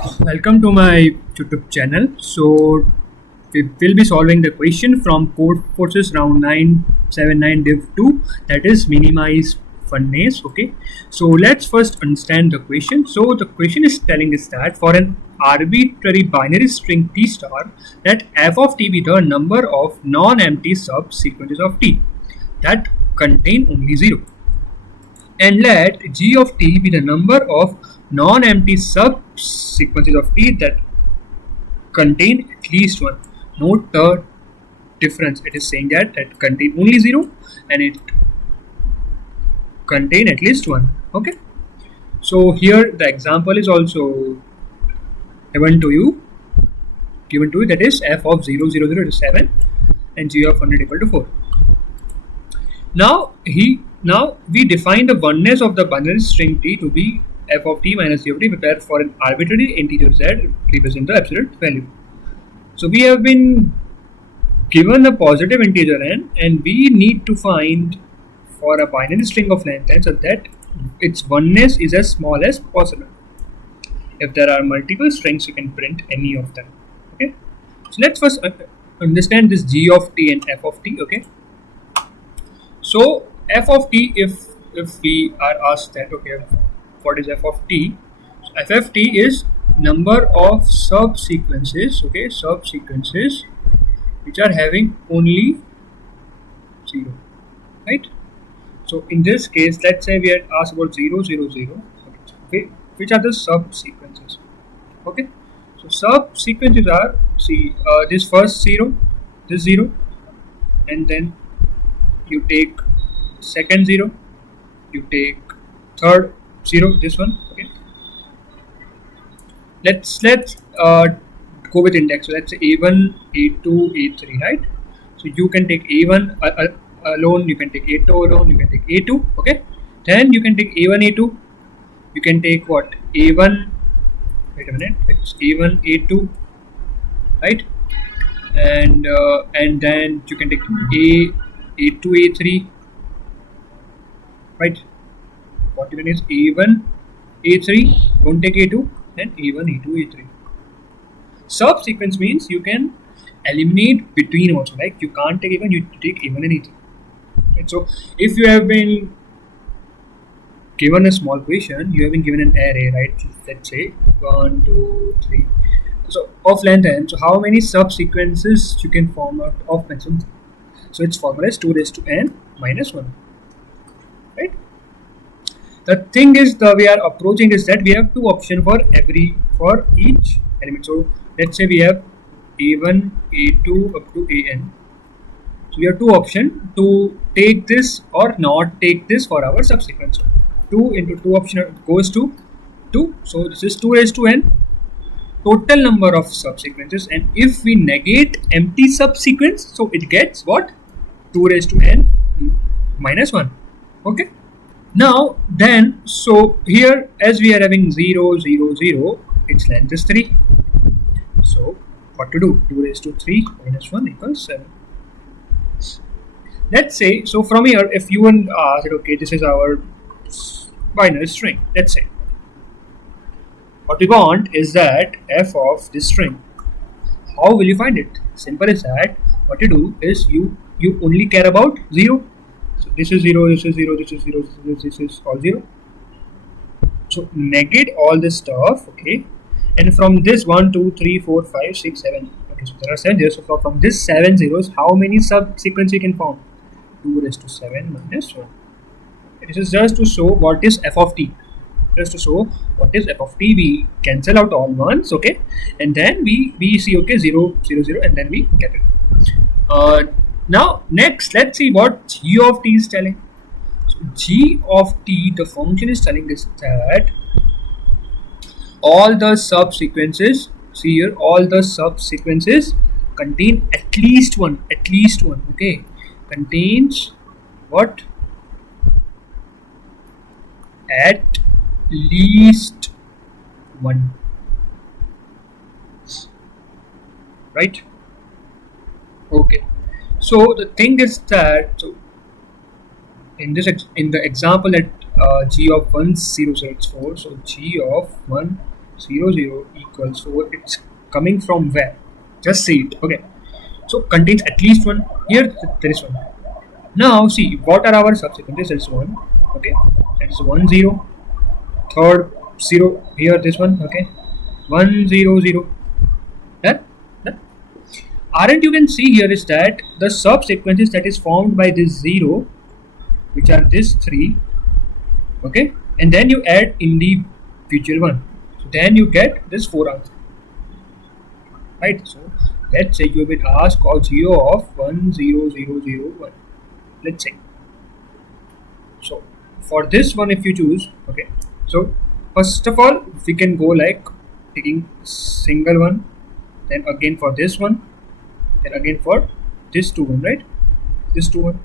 Welcome to my YouTube channel. So we will be solving the question from Codeforces round 979 div 2, that is minimize Oneness. Okay, so let's first understand the question. So the question is telling us that for an arbitrary binary string t star, that f of t be the number of non-empty subsequences of t that contain only 0, and let g of t be the number of non-empty subsequences of t that contain at least one. Note the difference. It is saying that contain only 0 and it contain at least one. Okay. So here the example is also given to you, that is f of 0, 0, 0 is 7 and g of 100 equal to 4. Now we define the oneness of the binary string t to be f of t minus g of t, where for an arbitrary integer z represent the absolute value. So we have been given a positive integer n, and we need to find for a binary string of length n so that its oneness is as small as possible. If there are multiple strings, you can print any of them. Okay. So let's first understand this g of t and f of t. Okay. So f of t, if we are asked that, okay, what is f of t? So f of t is number of subsequences, okay, subsequences which are having only 0, right? So in this case, let's say we are asked about 0, 0, 0, okay, which are the subsequences? Okay, so subsequences are, see, this first 0, this 0, and then you take second 0, you take third 0, this one. Okay, let's go with index. So let's say a1, a2, a3, right? So you can take a1 alone, you can take a2 alone, you can take a2. Okay, then you can take a1, a2, you can take what, a1, wait a minute, it's a1, a2, right? And then you can take a2, a3, right? What you mean is a1, a3, don't take a2, then a1, a2, a3. Subsequence means you can eliminate between also, like you can't take a1, you take a1 and a3. Right? So if you have been given a small question, you have been given an array, right? Let's say 1, 2, 3, so of length n. So how many subsequences you can form out of maximum? So its formula is 2 raised to n minus 1, right? The thing is, the we are approaching is that we have two options for each element. So let's say we have a1, a2 up to an. So we have two options to take this or not take this for our subsequence. So 2 into 2 option goes to 2. So this is 2 raised to n, total number of subsequences, and if we negate empty subsequence, so it gets what, 2 raised to n minus 1. Okay. Now then, so here as we are having 0, 0, 0, its length is 3. So what to do? 2 raised to 3 minus 1 equals 7. Let's say, so from here, if you and said, okay, this is our binary string, let's say what we want is that f of this string. How will you find it? Simple as that. What you do is you only care about 0. So this is 0, this is 0, this is 0, this is all 0. So negate all this stuff, okay? And from this 1, 2, 3, 4, 5, 6, 7. Okay, so there are 7 zeros. So from this 7 zeros, how many subsequences you can form? 2 raised to 7 minus 1. This is just to show what is f of t. Just to show what is f of t, we cancel out all ones, okay? And then we see, okay, 0, 0, 0, and then we get it. Now next, let's see what g of t is telling. So g of t, the function is telling us that all the subsequences, see here, all the subsequences contain at least one, okay, contains what, at least one, right? Okay. So the thing is that, so in the example at g of 1, 0, 0, it's 4. So g of 1, 0 0 equals, so it's coming from where? Just see it. Okay, so contains at least one. Here there is one. Now see what are our subsequences. There is one. Okay, that is 1 0. Third 0 here. This one. Okay, 1 0 0. Done. Done. Aren't you can see here is that the subsequences that is formed by this 0, which are this 3. Okay, and then you add individual one. So then you get this 4 answer. Right. So let's say you have been asked or 0 of 1 0 0 0 1. Let's say. So for this one, if you choose, okay. So first of all, we can go like taking single one, then again for this one, then again for this 2 1, right? This 2 1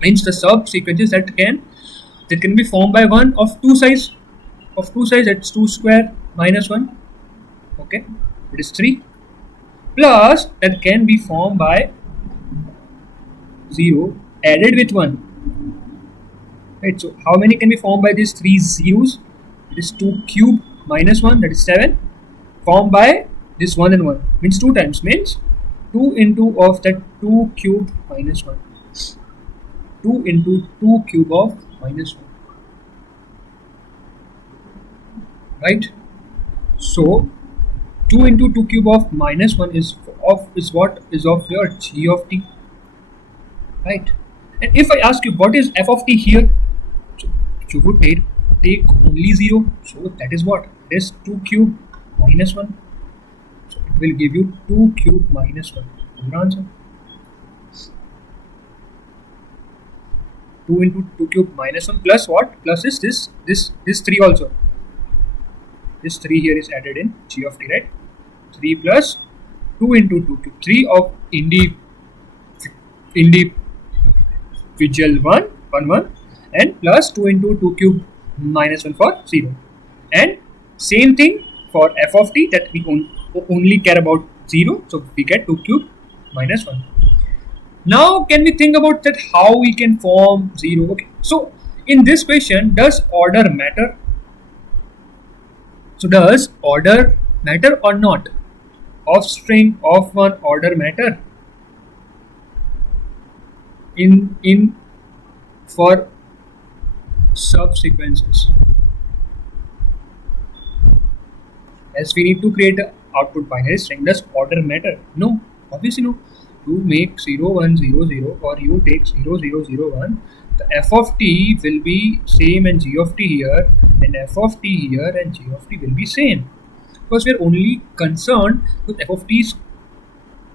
means the subsequences that can be formed by one of two size. That's 2 square minus 1. Okay, it is 3. Plus that can be formed by 0 added with 1. Right, so how many can be formed by these 3 zeros? It is 2 cube minus 1, that is 7. Formed by this 1 and 1 means 2 times, means 2 into of that 2 cube minus 1. 2 into 2 cube of minus 1. Right? So 2 into 2 cube of minus 1 is what is of your g of t. Right? And if I ask you what is f of t here, so you would take only 0. So that is what? It is 2 cube minus 1. So it will give you 2 cube minus 1. Your answer. 2 into 2 cube minus 1 plus what? Plus is this 3 also. This 3 here is added in g of t, right? 3 plus 2 into 2 cube. 3 of individual 1 and plus 2 into 2 cube minus 1 for 0. And same thing for f of t, that we only care about 0. So we get 2 cube minus 1. Now can we think about that how we can form 0? Okay. So in this question, does order matter? So does order matter or not? Of string of one order matter in for subsequences, as we need to create an output binary string. Does order matter? No, obviously no. You make 0 1 0 0 or you take 0 0 0 1, the f of t will be same and g of t here, and f of t here and g of t will be same, because we are only concerned with f of t is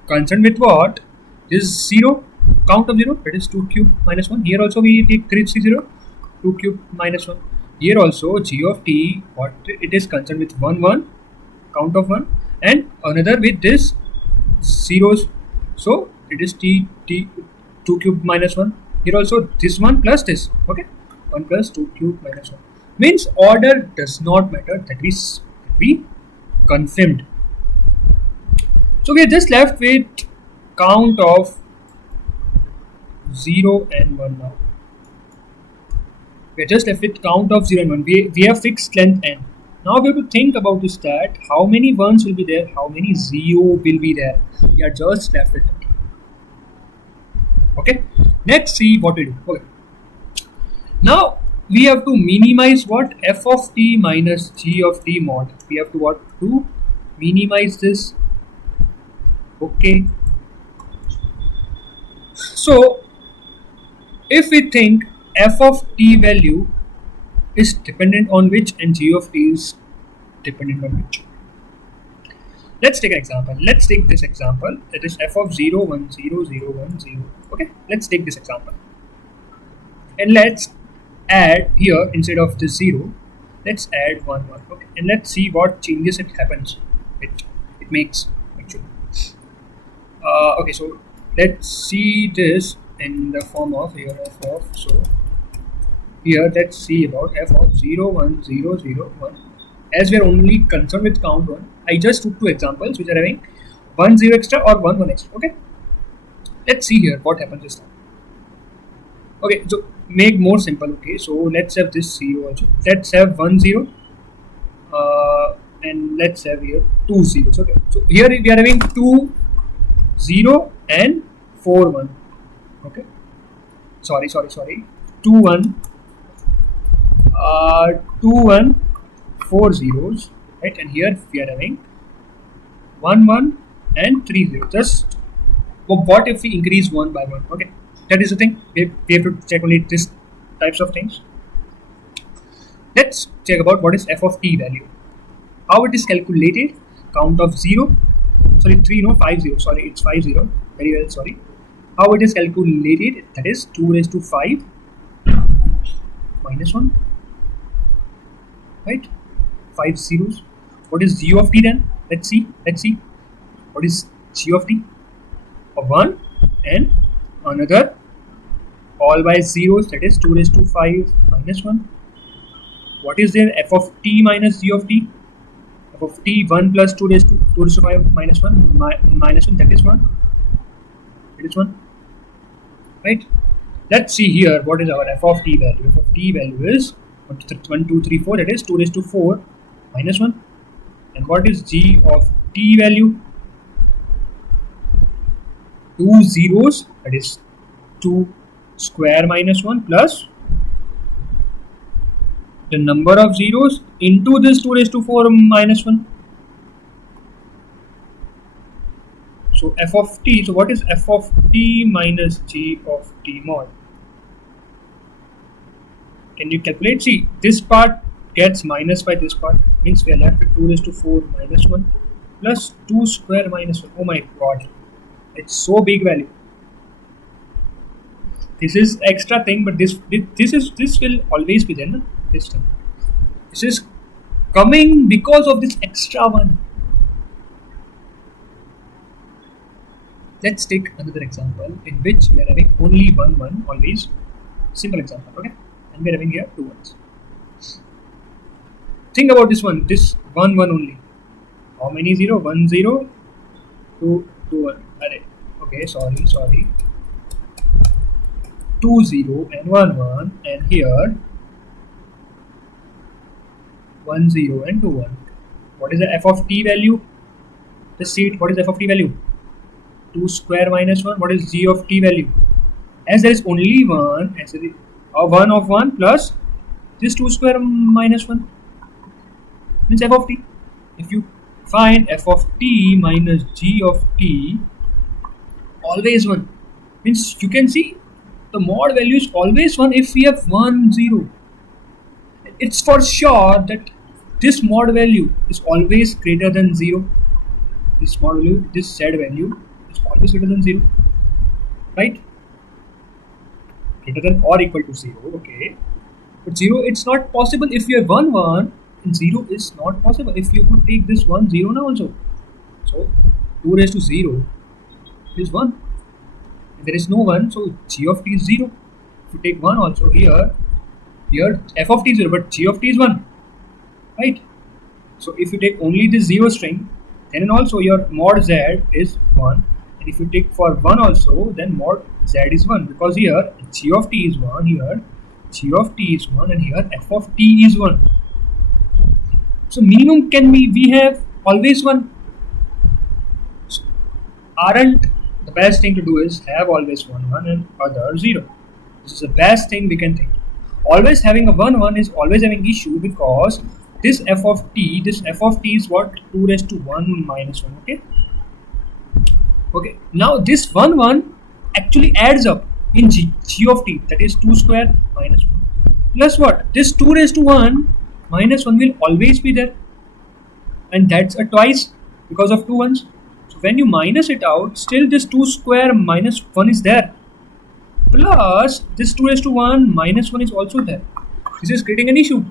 concerned with what? This 0, count of 0, that is 2 cube minus 1. Here also we take 3 0, 2 cube minus 1. Here also g of t, what it is concerned with 1 1, count of 1, and another with this zeros. So it is t 2 cube minus 1. Here also this one plus this. Okay, 1 plus 2 cube minus 1 means order does not matter. That we confirmed. So we are just left with count of 0 and 1 now. We are just left with count of 0 and 1. We have fixed length n. Now we have to think about this, that how many 1s will be there, how many 0 will be there. We are just left with that. Okay, let's see what we do. Okay, now we have to minimize what? F of t minus g of t mod. We have to what? To minimize this. Okay, so if we think f of t value is dependent on which and g of t is dependent on which, let's take an example. Let's take this example. It is f of 0 1 0 0 1 0. Okay, let's take this example and let's add here, instead of the 0, let's add 1 1. Okay, and let's see what changes it makes actually. Okay, so let's see this in the form of here f of, so here let's see about f of 0 1 0 0 1. As we are only concerned with count 1, I just took 2 examples which are having 1 0 extra or 1 1 extra. Okay, let's see here what happens this time. Okay, so make more simple. Okay, so let's have this 0 also. Let's have 1 0. and let's have here 2 zeros. Okay, so here we are having 2 0 and 4 1. Okay, sorry 2 1 2 1 4 zeros, right? And here we are having 1 1 and 3 0. Just what if we increase 1 by 1? Okay, that is the thing. We have to check only this types of things. Let's check about what is f of t value. How it is calculated? Count of 0, sorry 3, no 5 0, sorry it's 5 0, very well, sorry. How it is calculated? That is 2 raised to 5 minus 1, right? 5 zeros. What is g of t then? Let's see. What is g of t? Of 1 and another all by zeros, that is 2 raised to 5 minus 1. What is there? F of t minus g of t. F of t 1 plus 2 raised to 5 minus 1 minus 1, that is 1. It is 1, right? Let's see here what is our f of t value. F of t value is 1 2 3 4, that is 2 raised to 4 minus 1. And what is g of t value? 2 zeros, that is 2 square minus 1 plus the number of zeros into this 2 raised to 4 minus 1. So f of t, so what is f of t minus g of t mod? Can you calculate? See, this part gets minus by this part, means we are left with 2 raised to 4 minus 1 plus 2 square minus 1. Oh my god, it's so big value. This is extra thing, but this will always be there, no? This thing. This is coming because of this extra one. Let's take another example in which we are having only 1 1, always simple example, okay? And we are having here 2 ones. Think about this one, this 1 1 only. How many 0? 1 0, 2 2 1. Okay, sorry. 2 0 and 1 1, and here 1 0 and 2 1. What is the f of t value? Just see it. What is f of t value? 2 square minus 1. What is g of t value? As there is only 1, as there is a 1 of 1 plus this 2 square minus 1 means f of t. If you find f of t minus g of t, always 1, means you can see the mod value is always 1 if we have 1 0. It's for sure that this mod value is always greater than 0. This mod value, this said value is always greater than 0, right? Greater than or equal to 0, okay. But 0, it's not possible if you have 1 1, and 0 is not possible if you could take this 1 0 now also. So 2 raised to 0 is 1. And there is no 1, so g of t is 0. If you take 1 also here f of t is 0, but g of t is 1, right? So if you take only this 0 string, then also your mod z is 1. And if you take for 1 also, then mod z is 1, because here g of t is 1, here g of t is 1, and here f of t is 1. So minimum can be, we have always 1. So aren't the best thing to do is have always 1 1 and other 0. This is the best thing we can think. Always having a 1 1 is always having issue, because this f of t is what? 2 raised to 1 minus 1, okay? Okay, now this 1 1 actually adds up in g of t, that is 2 square minus 1. Plus what? This 2 raised to 1 minus 1 will always be there. And that's a twice because of 2 1s. So when you minus it out, still this 2 square minus 1 is there. Plus this 2 raised to 1 minus 1 is also there. This is creating an issue,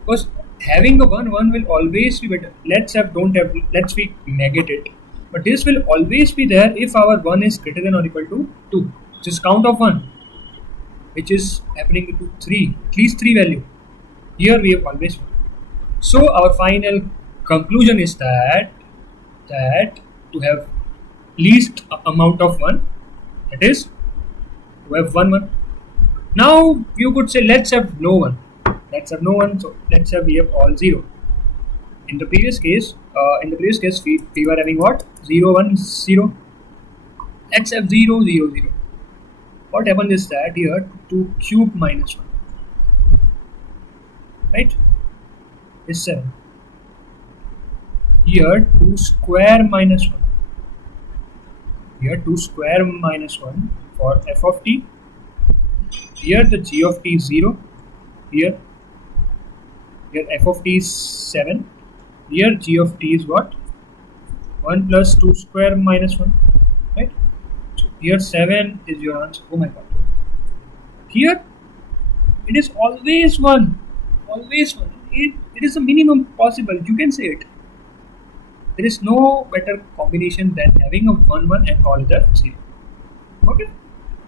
because having a 1 1 will always be better. Let's we negate it, but this will always be there if our 1 is greater than or equal to 2. Just count of 1, which is happening to 3, at least 3 value. Here we have always 1. So our final conclusion is that to have least amount of 1, that is to have 1 1. Now you could say let's have no 1. So let's have we have all 0. in the previous case, we were having what? 0 1 0. Let's have 0 0 0. What happens is that here 2 cube minus 1, right, is 7. Here 2 square minus 1. Here 2 square minus 1 for f of t. Here the g of t is 0. Here f of t is 7. Here g of t is what? 1 plus 2 square minus 1. Right? So here 7 is your answer. Oh my god. Here it is always 1. Always 1. It is the minimum possible. You can say it. There is no better combination than having a 1 1 and all the 0. Okay?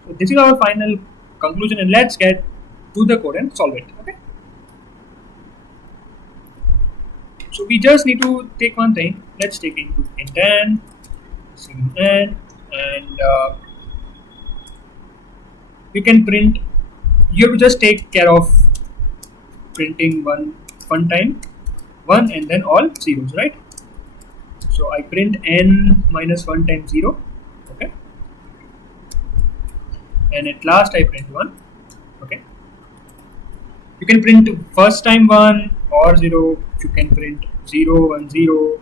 So this is our final conclusion, and let's get to the code and solve it. Okay? So we just need to take one thing. Let's take input int n, and we can print. You have to just take care of printing one time 1 and then all zeros, right? So I print n minus 1 times 0, okay, and at last I print 1, okay. You can print first time 1 or 0. You can print 0 1 0. You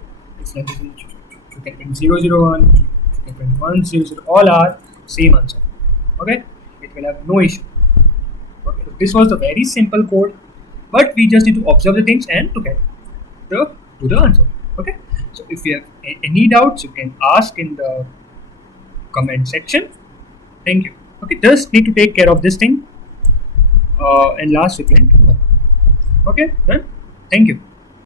can print 0 0 1. You can print 1 0 0. All are same answer. Okay, it will have no issue. Okay, so this was the very simple code, but we just need to observe the things and to get to the answer. Okay, so if you have any doubts, you can ask in the comment section. Thank you. Okay, just need to take care of this thing, and last we print. Okay, done. Thank you.